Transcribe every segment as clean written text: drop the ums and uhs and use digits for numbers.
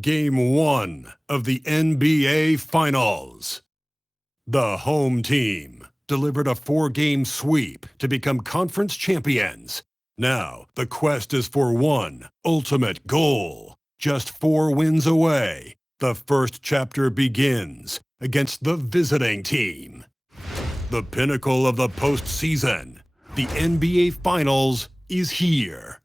Game 1 of the NBA Finals. The home team delivered a 4-game sweep to become conference champions. Now, the quest is for one ultimate goal. Just 4 wins away, the first chapter begins against the visiting team. The pinnacle of the postseason, the NBA Finals, is here.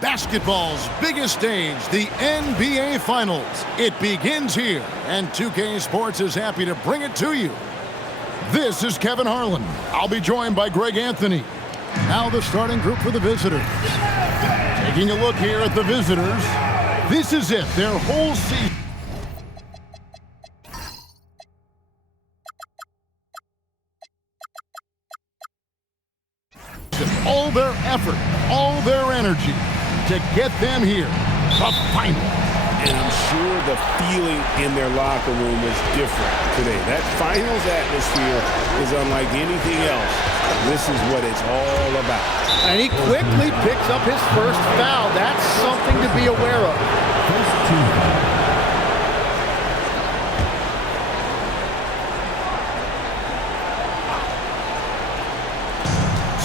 Basketball's biggest stage, the NBA Finals. It begins here, and 2K Sports is happy to bring it to you. This is Kevin Harlan. I'll be joined by Greg Anthony. Now the starting group for the visitors. Taking a look here at the visitors. This is it, their whole season. All their effort, all their energy to get them here, the final. And I'm sure the feeling in their locker room is different today. That finals atmosphere is unlike anything else. This is what it's all about. And he quickly picks up his first foul. That's something to be aware of. First team.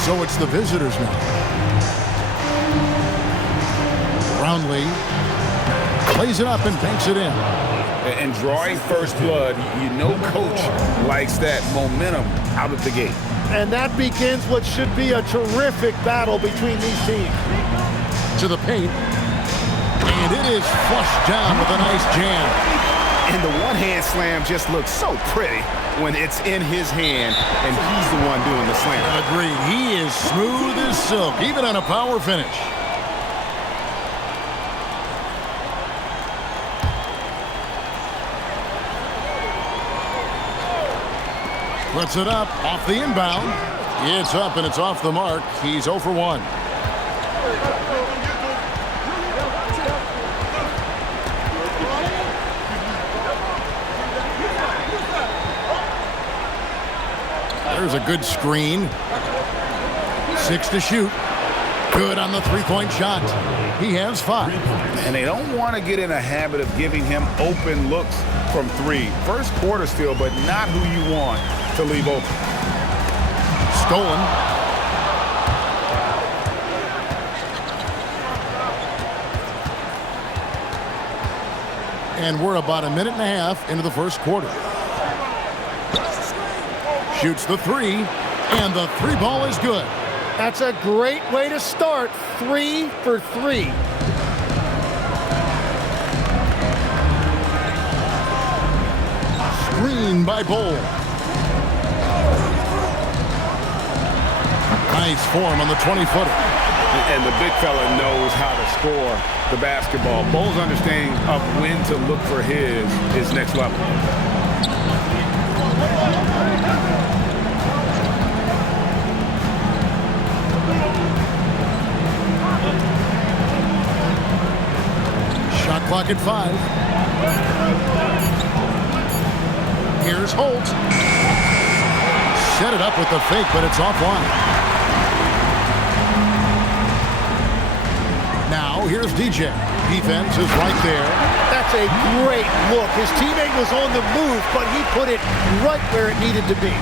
So it's the visitors now. Brownlee plays it up and banks it in. And drawing first blood, you know coach likes that momentum out of the gate. And that begins what should be a terrific battle between these teams. To the paint. And it is flushed down with a nice jam. And the one-hand slam just looks so pretty when it's in his hand and he's the one doing the slam. Agreed. He is smooth as silk, even on a power finish. Puts it up off the inbound. It's up and it's off the mark. He's 0 for 1. There's a good screen. 6 to shoot. Good on the three-point shot. He has 5. And they don't want to get in a habit of giving him open looks from 3. First quarter still, but not who you want to leave open. Stolen. And we're about a minute and a half into the first quarter. Shoots the 3, and the 3 ball is good. That's a great way to start. 3 for 3. Screen by Bowl. Nice form on the 20-footer. And the big fella knows how to score the basketball. Bowl's understanding of when to look for his is next level. Shot clock at 5. Here's Holt. Set it up with the fake, but it's offline. Now, here's DJ. Defense is right there. That's a great look. His teammate was on the move, but he put it right where it needed to be.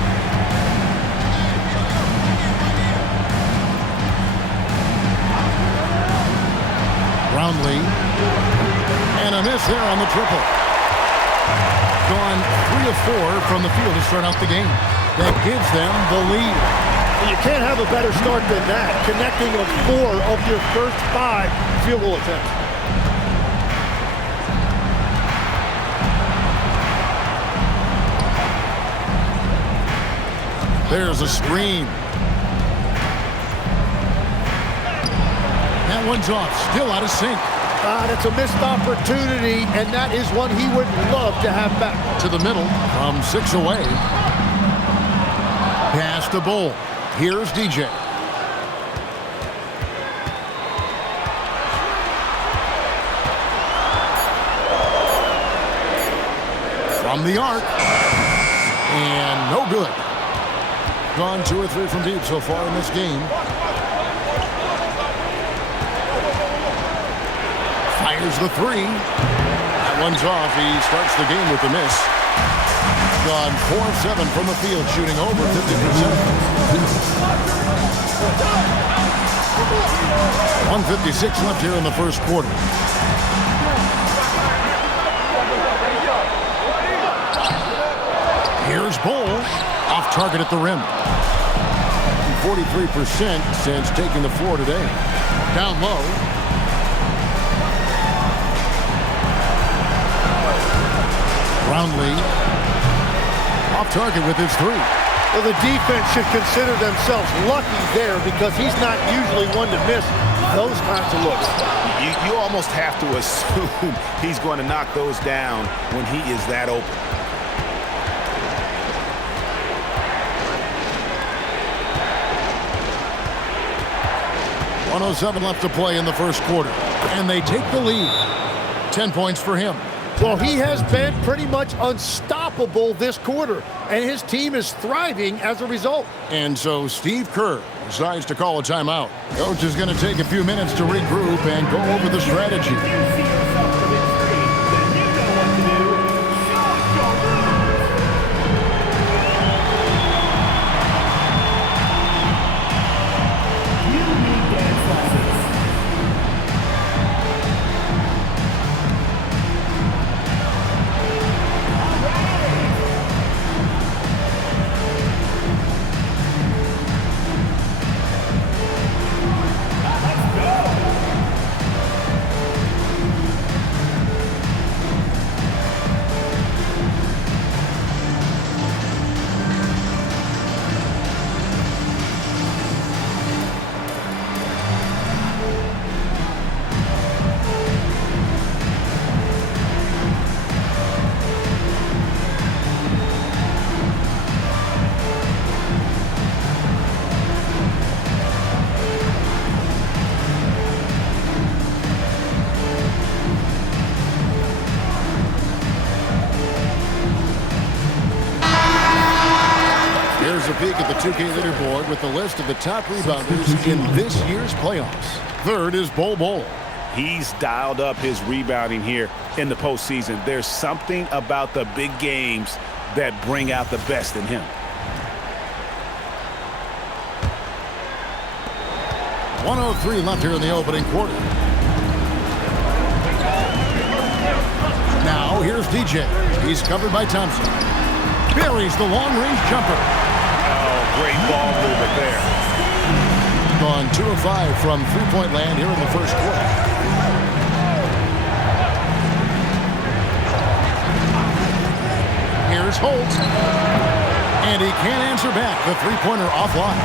Brownlee. And a miss there on the triple. Gone 3 of 4 from the field to start out the game. That gives them the lead. You can't have a better start than that, connecting on 4 of your first 5 field goal attempts. There's a screen. That one's off, still out of sync. That's a missed opportunity, and that is one he would love to have back. To the middle, from 6 away. Pass to Bowl. Here's DJ. From the arc. And no good. Gone 2 or 3 from deep so far in this game. Fires the 3. That one's off. He starts the game with a miss. Gone 4 of 7 from the field, shooting over 50%. 1:56 left here in the first quarter. Here's Bull. Off target at the rim. 43% since taking the floor today. Down low. Brownlee. Off target with his three. Well, the defense should consider themselves lucky there because he's not usually one to miss those kinds of looks. You almost have to assume he's going to knock those down when he is that open. .107 left to play in the first quarter. And they take the lead. 10 points for him. Well, he has been pretty much unstoppable this quarter, and his team is thriving as a result. And so Steve Kerr decides to call a timeout. Coach is going to take a few minutes to regroup and go over the strategy. A peek at the 2K leaderboard with the list of the top rebounders in this year's playoffs. Third is Bull. He's dialed up his rebounding here in the postseason. There's something about the big games that bring out the best in him. 1:03 left here in the opening quarter. Now here's DJ. He's covered by Thompson. Buries the long-range jumper. Great ball movement there. Gone 2 of 5 from three-point land here in the first quarter. Here's Holt. And he can't answer back. The three-pointer offline.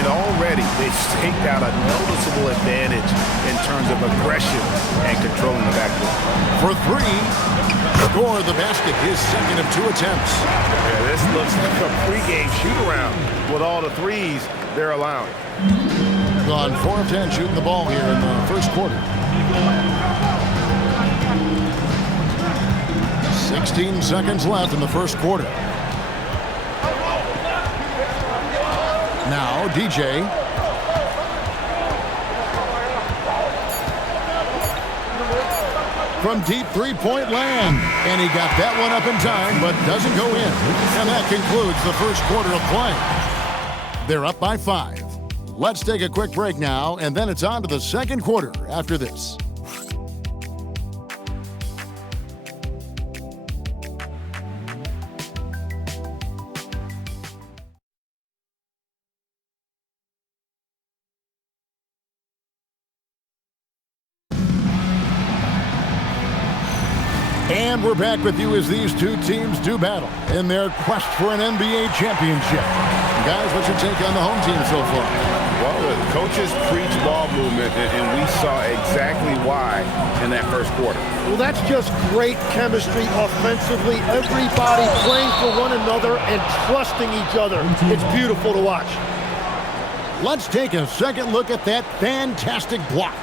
And already they've staked out a noticeable advantage in terms of aggression and controlling the backcourt. For three. Scored the basket, his second of 2 attempts. Yeah, this looks like a pregame shoot-around with all the threes they're allowing. Gone 4 of 10 shooting the ball here in the first quarter. 16 seconds left in the first quarter. Now DJ. From deep three-point land. And he got that one up in time, but doesn't go in. And that concludes the first quarter of play. They're up by 5. Let's take a quick break now, and then it's on to the second quarter after this. And we're back with you as these two teams do battle in their quest for an NBA championship. Guys, what's your take on the home team so far? Well, the coaches preach ball movement, and we saw exactly why in that first quarter. Well, that's just great chemistry offensively. Everybody playing for one another and trusting each other. It's beautiful to watch. Let's take a second look at that fantastic block.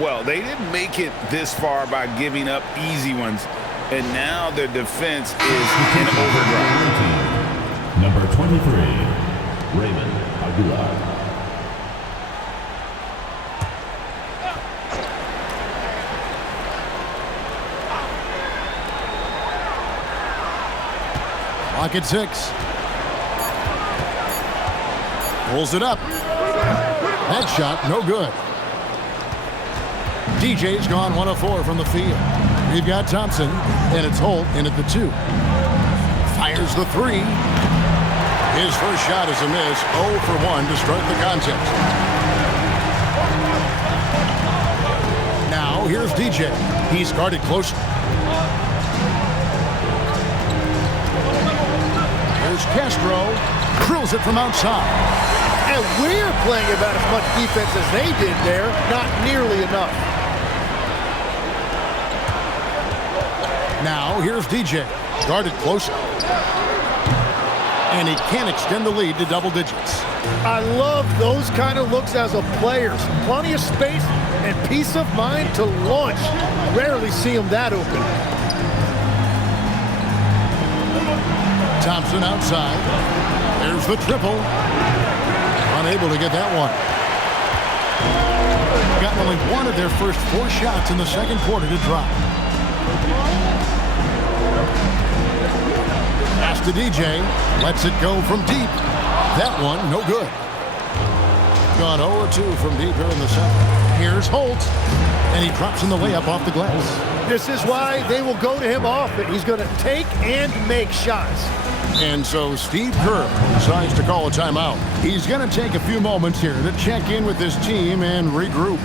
Well, they didn't make it this far by giving up easy ones, and now their defense is in overdrive. Number 23, Raymond Aguilar. Make it 6. Pulls it up. That shot, no good. DJ's gone 1 of 4 from the field. We've got Thompson, and it's Holt in at the 2. Fires the 3. His first shot is a miss, 0 for 1 to start the contest. Now, here's DJ. He's guarded closely. Here's Castro. Drills it from outside. And we're playing about as much defense as they did there. Not nearly enough. Now, here's DJ. Guarded closely. And he can't extend the lead to double digits. I love those kind of looks as a player. Plenty of space and peace of mind to launch. Rarely see him that open. Thompson outside. There's the triple. Unable to get that one. Got only 1 of their first 4 shots in the second quarter to drop. Pass to DJ. Lets it go from deep. That one, no good. Gone 0-2 from deep here in the second. Here's Holt. And he drops in the layup off the glass. This is why they will go to him often. He's going to take and make shots. And so Steve Kerr decides to call a timeout. He's going to take a few moments here to check in with his team and regroup.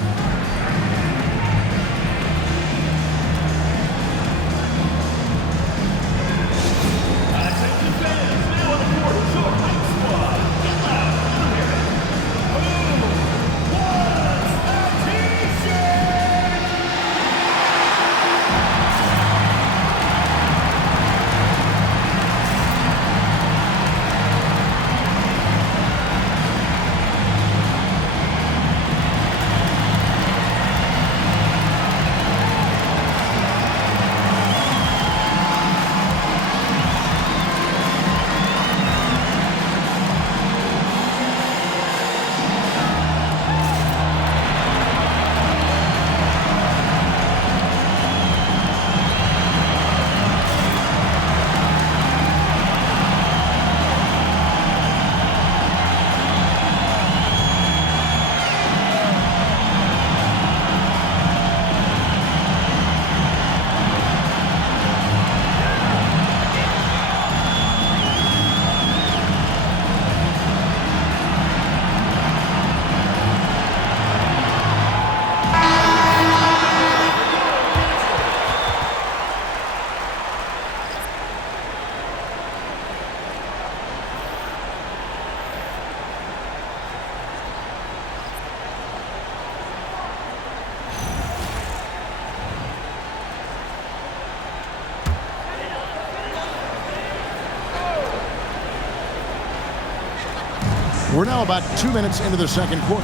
We're now about 2 minutes into the second quarter.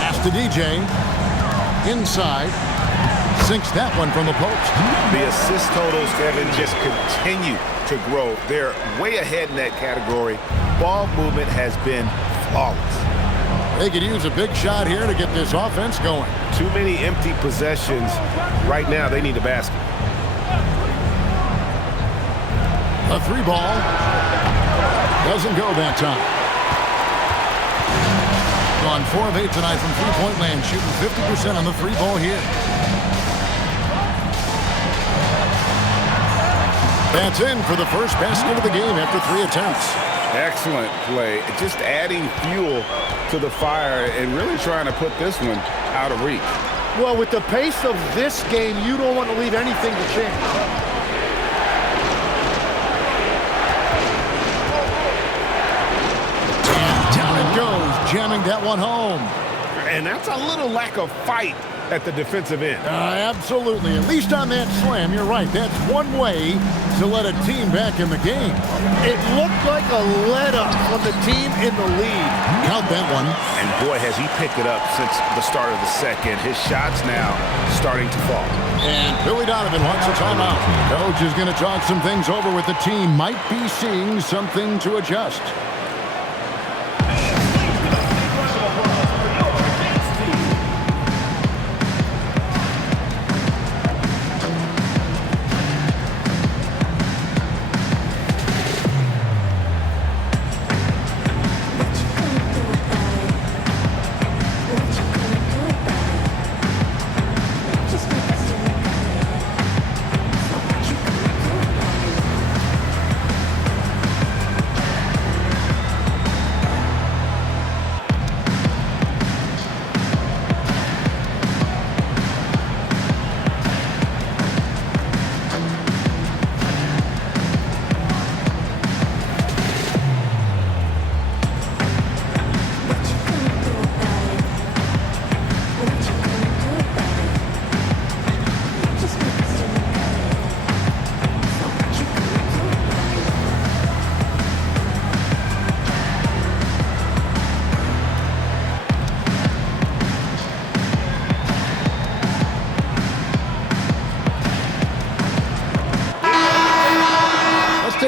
Pass to DJ. Inside. Sinks that one from the post. The assist totals, Kevin, just continue to grow. They're way ahead in that category. Ball movement has been flawless. They could use a big shot here to get this offense going. Too many empty possessions. Right now, they need a basket. A 3 ball. Doesn't go that time. On 4 of 8 tonight from three-point land, shooting 50% on the 3 ball here. That's in for the first basket of the game after 3 attempts. Excellent play. Just adding fuel to the fire and really trying to put this one out of reach. Well, with the pace of this game, you don't want to leave anything to chance. Jamming that one home. And that's a little lack of fight at the defensive end. Absolutely. At least on that slam, you're right. That's one way to let a team back in the game. It looked like a let-up from the team in the lead. Count that one. And boy, has he picked it up since the start of the second. His shot's now starting to fall. And Billy Donovan wants a timeout. Coach is going to talk some things over with the team. Might be seeing something to adjust.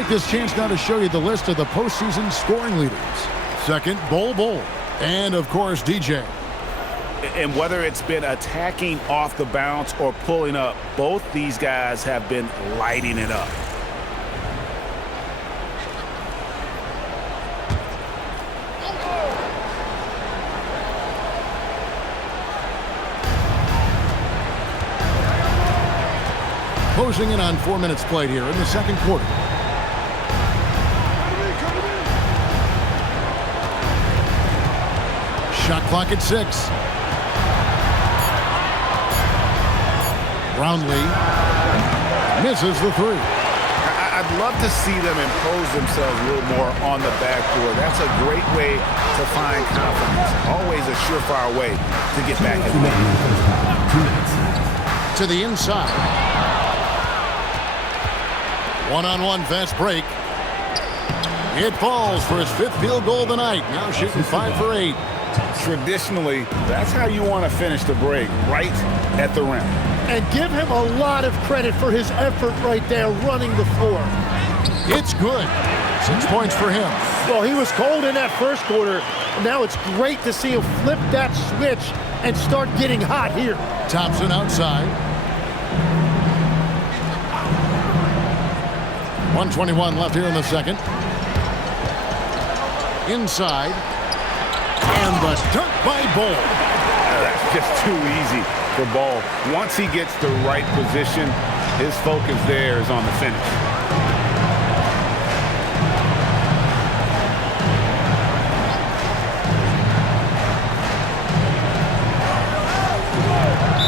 take this chance now to show you the list of the postseason scoring leaders. Second, Bull. And, of course, DJ. And whether it's been attacking off the bounce or pulling up, both these guys have been lighting it up. Closing in on 4 minutes played here in the second quarter. Shot clock at 6. Brownlee misses the 3. I'd love to see them impose themselves a little more on the backboard. That's a great way to find confidence. Always a surefire way to get back in the game. To the inside. One-on-one fast break. It falls for his 5th field goal of the night. Now shooting 5 for 8. Traditionally, that's how you want to finish the break, right at the rim. And give him a lot of credit for his effort right there running the floor. It's good. 6 points for him. Well, he was cold in that first quarter. Now it's great to see him flip that switch and start getting hot here. Thompson outside. 1:21 left here in the second. Inside. And the dunk by Bull. That's just too easy for Ball. Once he gets the right position, his focus there is on the finish.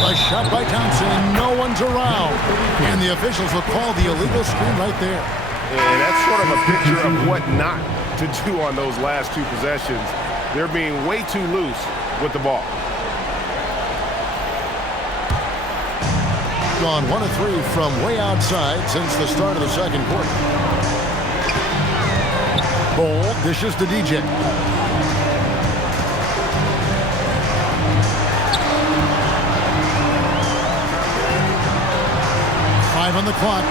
A shot by Thompson. No one's around. And the officials will call the illegal screen right there. And that's sort of a picture of what not to do on those last 2 possessions. They're being way too loose with the ball. Gone 1 of 3 from way outside since the start of the second quarter. Bull dishes to DJ. Five on the clock.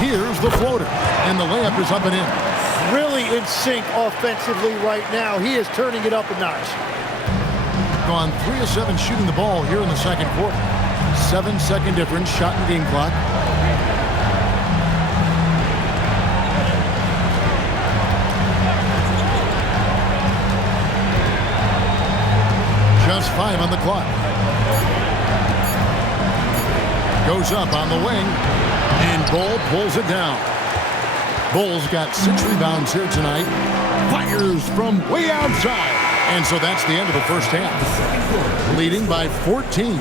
Here's the floater, and the layup is up and in. Really in sync offensively right now. He is turning it up a notch. Gone 3 of 7 shooting the ball here in the second quarter. 7-second difference, shot and game clock. Just 5 on the clock. Goes up on the wing, and Bull pulls it down. Bull's got 6 rebounds here tonight. Fires from way outside. And so that's the end of the first half. Leading by 14.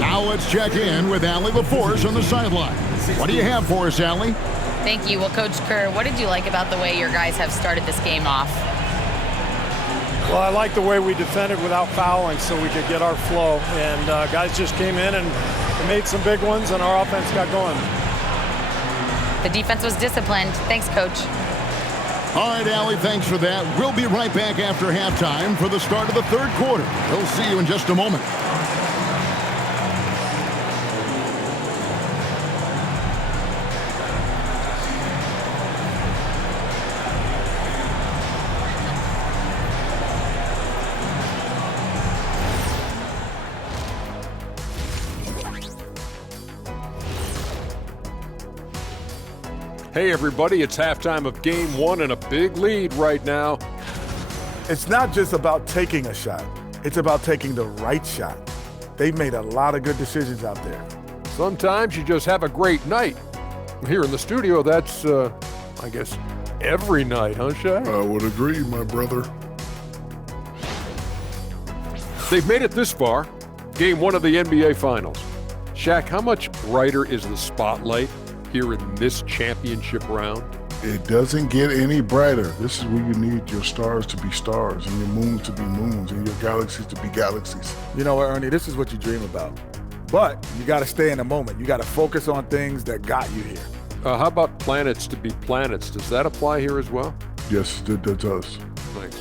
Now let's check in with Allie LaForce on the sideline. What do you have for us, Allie? Thank you. Well, Coach Kerr, what did you like about the way your guys have started this game off? Well, I like the way we defended without fouling so we could get our flow. And guys just came in and made some big ones, and our offense got going. The defense was disciplined. Thanks, Coach. All right, Allie, thanks for that. We'll be right back after halftime for the start of the third quarter. We'll see you in just a moment. Hey everybody, it's halftime of game 1 and a big lead right now. It's not just about taking a shot. It's about taking the right shot. They've made a lot of good decisions out there. Sometimes you just have a great night. Here in the studio, that's, I guess, every night, huh, Shaq? I would agree, my brother. They've made it this far, game 1 of the NBA Finals. Shaq, how much brighter is the spotlight here in this championship round? It doesn't get any brighter. This is where you need your stars to be stars and your moons to be moons and your galaxies to be galaxies. You know what, Ernie, this is what you dream about. But you got to stay in the moment. You got to focus on things that got you here. How about planets to be planets? Does that apply here as well? Yes, it does. Thanks.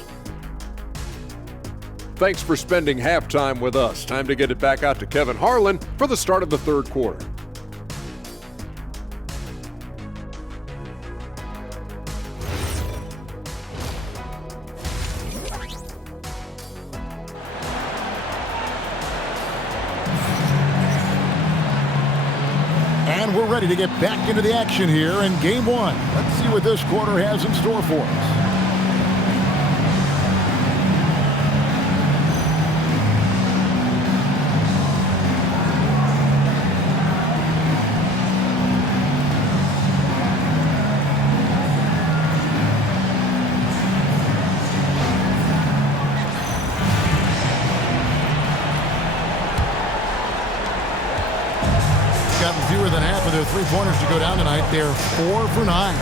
Thanks for spending halftime with us. Time to get it back out to Kevin Harlan for the start of the third quarter. And we're ready to get back into the action here in game one. Let's see what this quarter has in store for us. Fewer than half of their three-pointers to go down tonight. They're 4 for 9.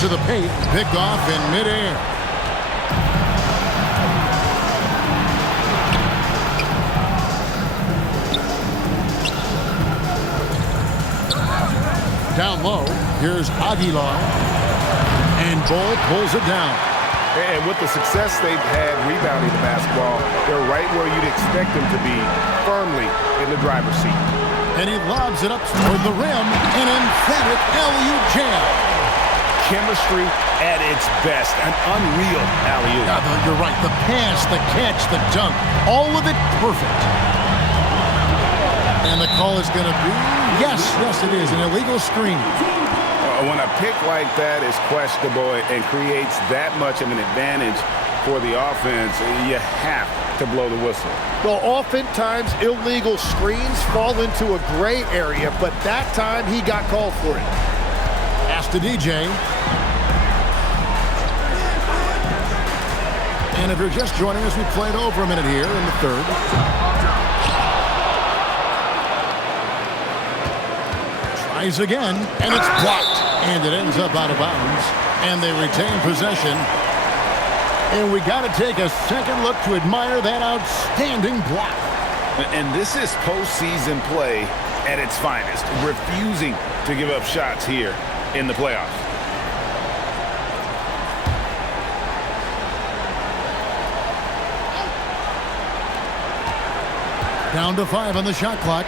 To the paint, picked off in midair. Down low, here's Aguilar. And Bull pulls it down. And with the success they've had rebounding the basketball, they're right where you'd expect them to be, firmly in the driver's seat. And he lobs it up toward the rim, an emphatic alley-oop jam. Chemistry at its best, an unreal alley-oop. Yeah, you're right. The pass, the catch, the dunk, all of it perfect. And the call is going to be, yes, it is, an illegal screen. When a pick like that is questionable and creates that much of an advantage for the offense, you have to blow the whistle. Well, oftentimes illegal screens fall into a gray area, but that time he got called for it. Pass to DJ. And if you're just joining us, we played over a minute here in the third. Tries again, and it's blocked. And it ends up out of bounds. And they retain possession. And we got to take a second look to admire that outstanding block. And this is postseason play at its finest. Refusing to give up shots here in the playoffs. Down to 5 on the shot clock.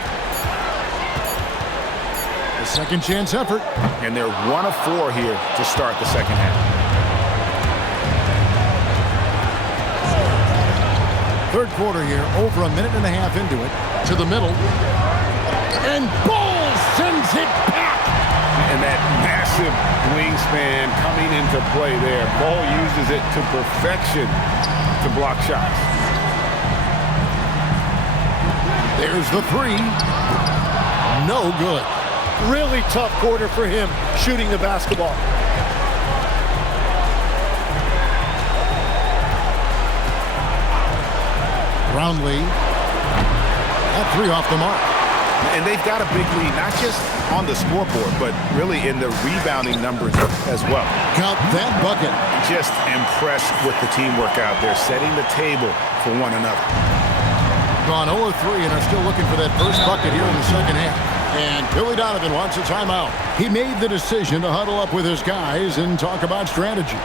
The second chance effort. And they're 1 of 4 here to start the second half. Third quarter here, over a minute and a half into it. To the middle. And Bull sends it back. And that massive wingspan coming into play there. Bull uses it to perfection to block shots. There's the three. No good. Really tough quarter for him shooting the basketball. Brownlee. That three off the mark. And they've got a big lead, not just on the scoreboard, but really in the rebounding numbers as well. Count that bucket. Just impressed with the teamwork out there, setting the table for one another. Gone 0-3 and are still looking for that first bucket here in the second half. And Billy Donovan wants a timeout. He made the decision to huddle up with his guys and talk about strategy.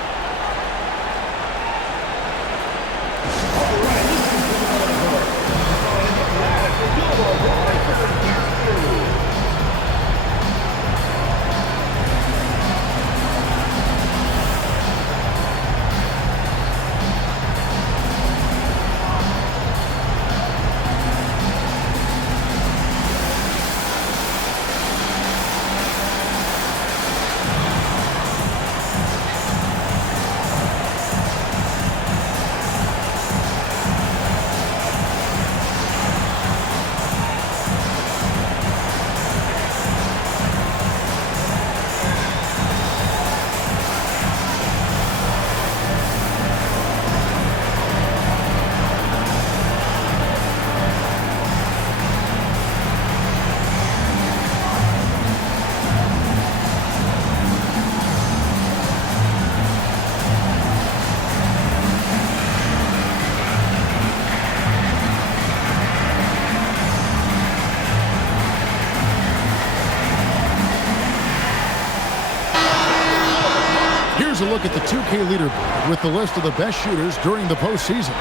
Here's a look at the 2K leaderboard with the list of the best shooters during the postseason.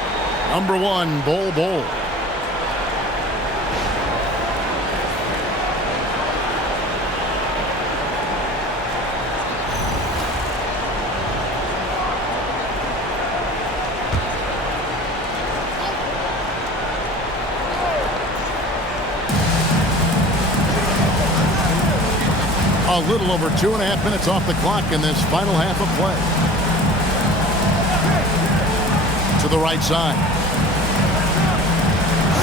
Number 1, Bull. A little over 2.5 minutes off the clock in this final half of play. To the right side.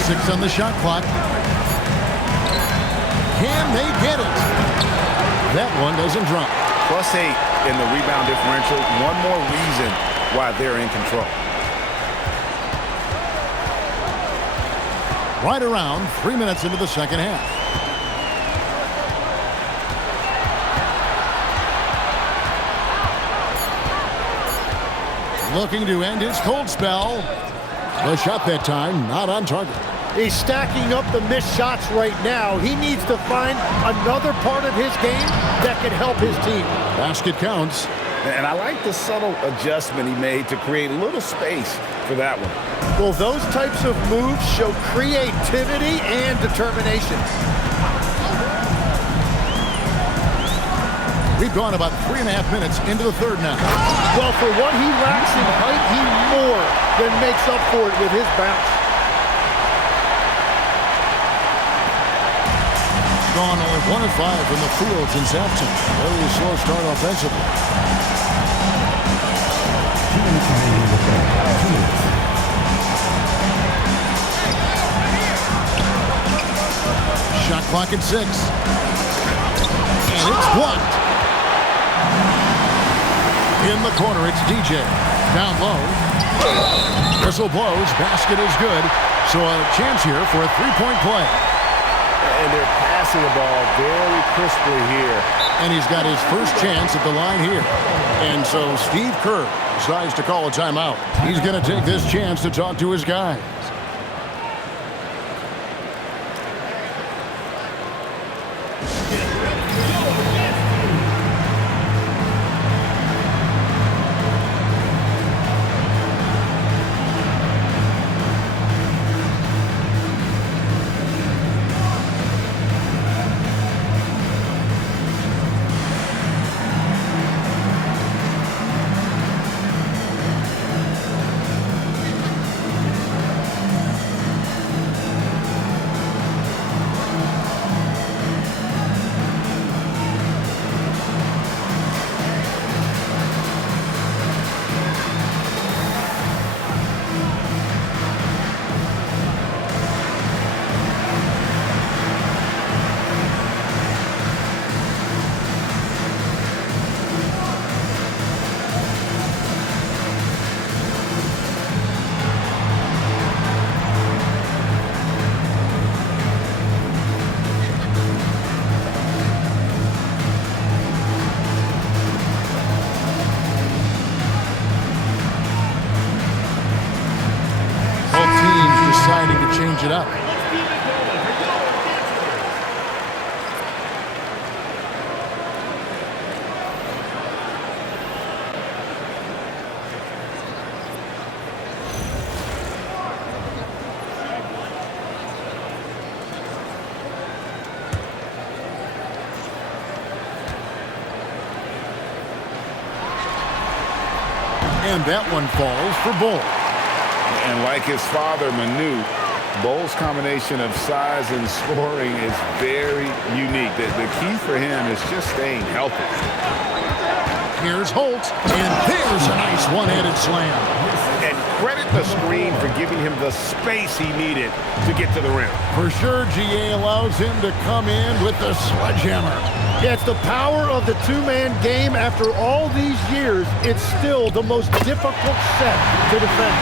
6 on the shot clock. Can they get it? That one doesn't drop. +8 in the rebound differential. One more reason why they're in control. Right around 3 minutes into the second half. Looking to end his cold spell. The shot that time not on target. He's stacking up the missed shots right now. He needs to find another part of his game that can help his team. Basket counts. And I like the subtle adjustment he made to create a little space for that one. Well, those types of moves show creativity and determination. We've gone about 3.5 minutes into the third now. Well, for what he lacks in height, he more than makes up for it with his bounce. Gone only 1 of 5 from the field since halftime. Very slow start offensively. Shot clock at 6. And it's blocked. In the corner, it's DJ. Down low. Whistle blows. Basket is good. So a chance here for a three-point play. And they're passing the ball very crisply here. And he's got his first chance at the line here. And so Steve Kerr decides to call a timeout. He's going to take this chance to talk to his guys. Change it up. And that one falls for Bull. And like his father, Manu, Bull's combination of size and scoring is very unique. The key for him is just staying healthy. Here's Holt, and there's a nice one-handed slam. And credit the screen for giving him the space he needed to get to the rim. For sure, GA allows him to come in with the sledgehammer. Yeah, it's the power of the two-man game. After all these years, it's still the most difficult set to defend.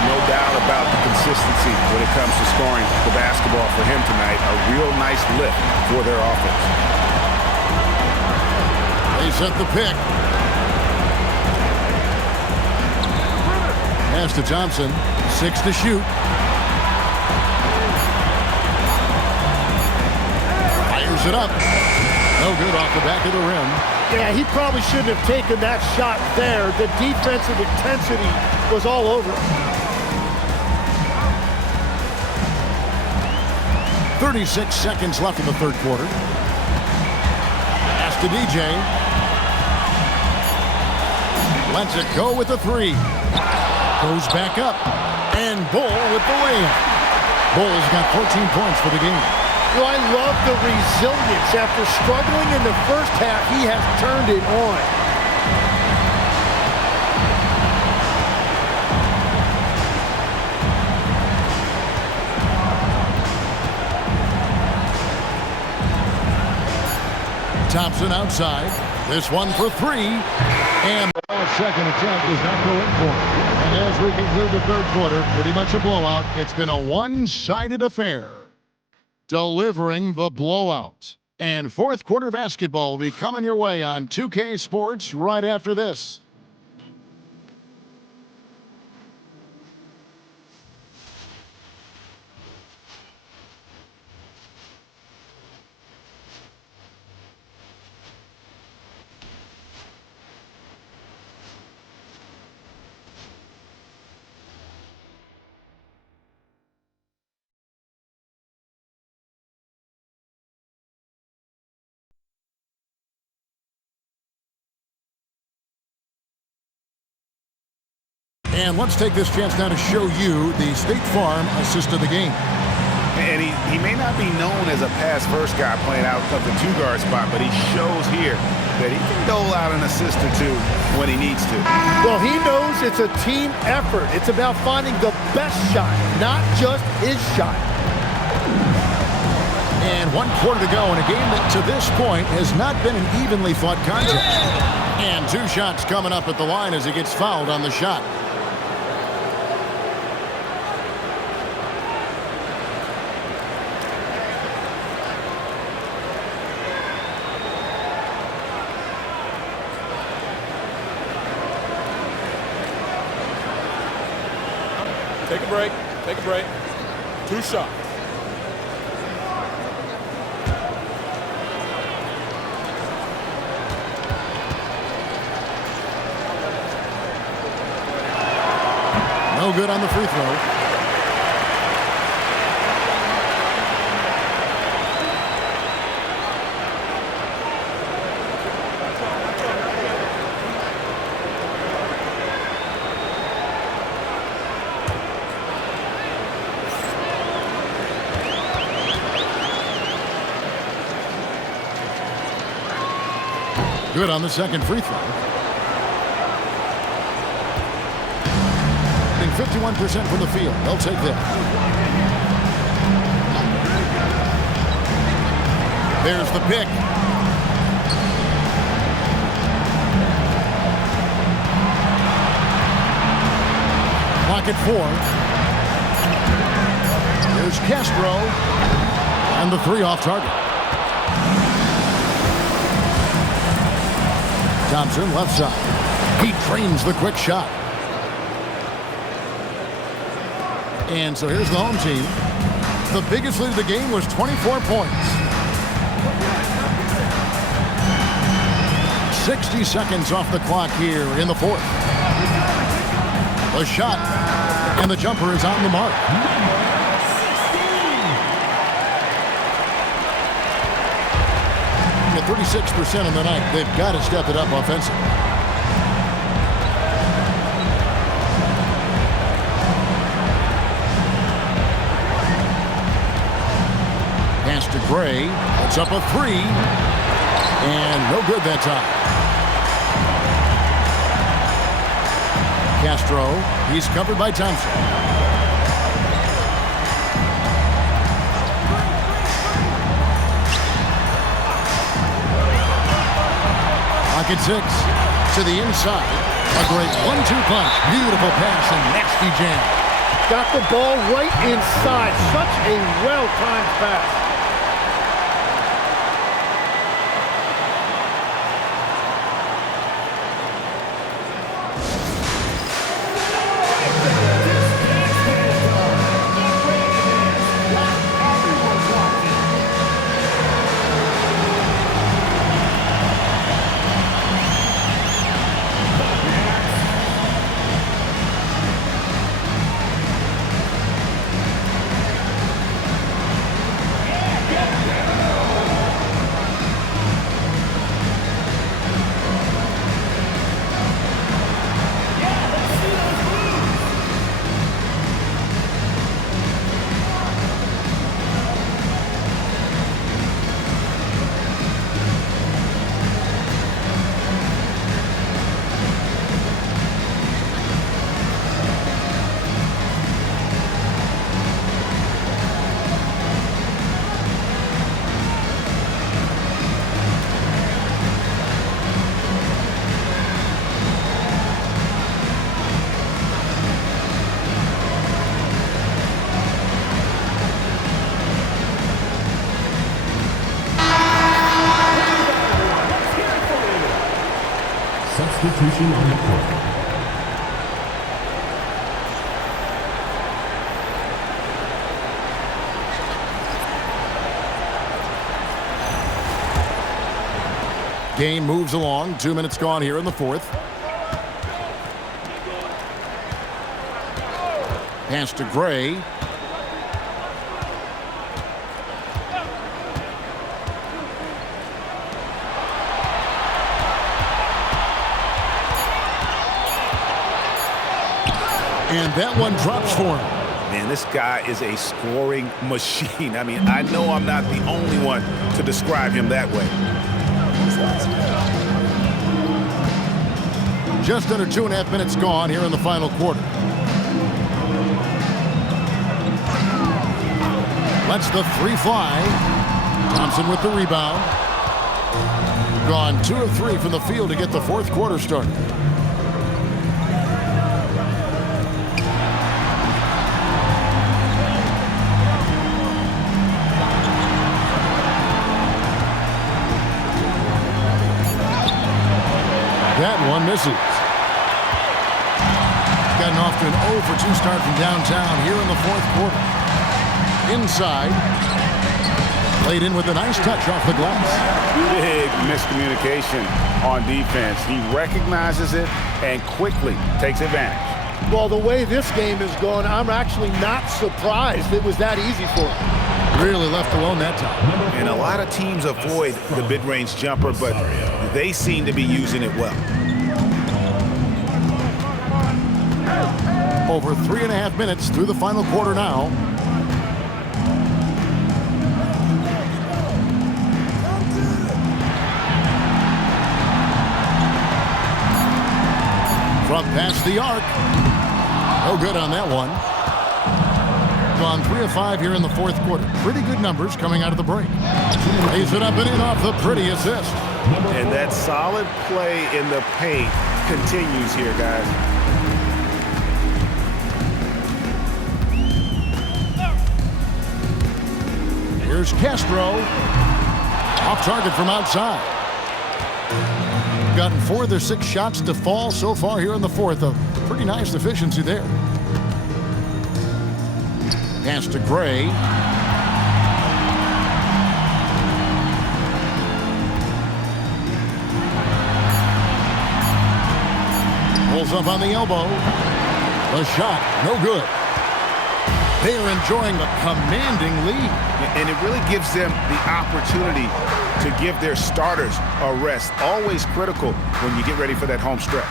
No doubt about the consistency when it comes to scoring the basketball for him tonight. A real nice lift for their offense. They set the pick. Pass to Thompson. 6 to shoot. Fires it up. No good off the back of the rim. Yeah, he probably shouldn't have taken that shot there. The defensive intensity was all over. 36 seconds left in the third quarter. Pass to DJ. Lets it go with the 3. Goes back up. And Bull with the layup. Bull's got 14 points for the game. You know, I love the resilience. After struggling in the first half, he has turned it on. Thompson outside. This one for three. And the second attempt does not go in for him. And as we conclude the third quarter, pretty much a blowout. It's been a one-sided affair. Delivering the blowout. And fourth quarter basketball will be coming your way on 2K Sports right after this. And let's take this chance now to show you the State Farm assist of the game. And he may not be known as a pass-first guy playing out of the two-guard spot, but he shows here that he can dole out an assist or two when he needs to. Well, he knows it's a team effort. It's about finding the best shot, not just his shot. And 1 quarter to go in a game that to this point has not been an evenly fought contest. And 2 shots coming up at the line as he gets fouled on the shot. Take a break. Take a break. 2 shots. No good on the free throw. Good on the second free throw. 51% from the field. They'll take that. There's the pick. Clock at 4. Here's Castro. And the 3 off target. Thompson left side. He trains the quick shot. And so here's the home team. The biggest lead of the game was 24 points. 60 seconds off the clock here in the fourth. The shot and the jumper is on the mark. At 36% on the night, they've got to step it up offensively. To Gray, it's up a 3, and no good that time. Castro, he's covered by Thompson. Pocket 6 to the inside. A great 1-2 punch. Beautiful pass and nasty jam. Got the ball right inside. Such a well-timed pass. Substitution on the court. Game moves along. 2 minutes gone here in the fourth. Pass to Gray. And that one drops for him. Man, this guy is a scoring machine. I mean, I know I'm not the only one to describe him that way. Just under 2.5 minutes gone here in the final quarter. Lets the three fly. Thompson with the rebound. Gone 2 of 3 from the field to get the fourth quarter started. That one misses. Gotten off to an 0 for 2 start from downtown here in the fourth quarter. Inside. Played in with a nice touch off the glass. Big miscommunication on defense. He recognizes it and quickly takes advantage. Well, the way this game is going, I'm actually not surprised it was that easy for him. Really left alone that time. And a lot of teams avoid the mid-range jumper, but they seem to be using it well. Over 3.5 minutes through the final quarter now. Front past the arc. No good on that one. Gone 3 of 5 here in the fourth quarter. Pretty good numbers coming out of the break. Lays it up and in off the pretty assist. And that solid play in the paint continues here, guys. Here's Castro. Off target from outside. Gotten 4 of their 6 shots to fall so far here in the fourth. A pretty nice efficiency there. Pass to Gray. Pulls up on the elbow. The shot, no good. They are enjoying a commanding lead. And it really gives them the opportunity to give their starters a rest. Always critical when you get ready for that home stretch.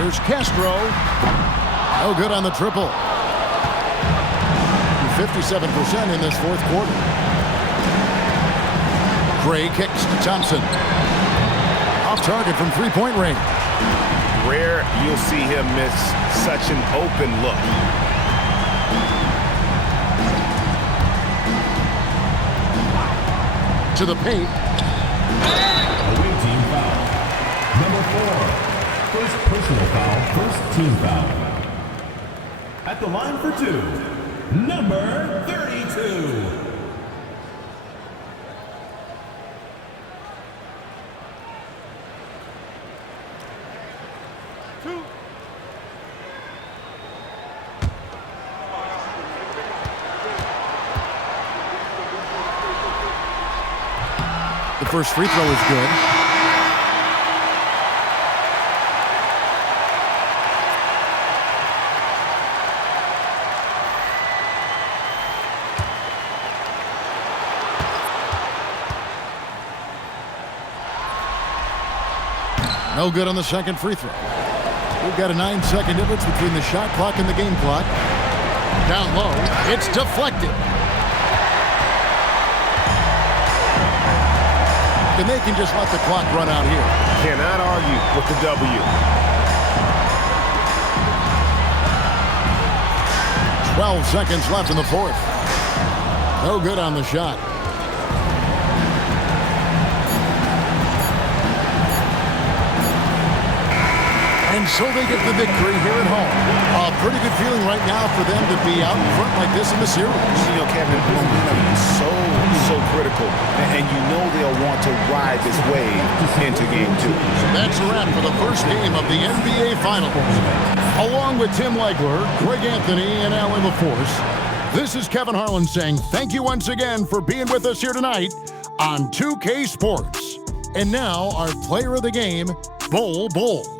Here's Castro. No good on the triple. 57% in this fourth quarter. Gray kicks to Thompson. Off target from three-point range. Rare you'll see him miss such an open look. To the paint. Away team foul. Number 4. First personal foul, first team foul. At the line for 2, number 32. The first free throw is good. No good on the second free throw. We've got a 9-second difference between the shot clock and the game clock. Down low, it's deflected. And they can just let the clock run out here. Cannot argue with the W. 12 seconds left in the fourth. No good on the shot. And so they get the victory here at home. A pretty good feeling right now for them to be out in front like this in the series. You know, Kevin, momentum is so so critical, and you know they'll want to ride this wave into Game 2. That's a wrap for the first game of the NBA Finals. Along with Tim Legler, Greg Anthony, and Alan LaForce, this is Kevin Harlan saying thank you once again for being with us here tonight on 2K Sports. And now, our player of the game, Bull Bull.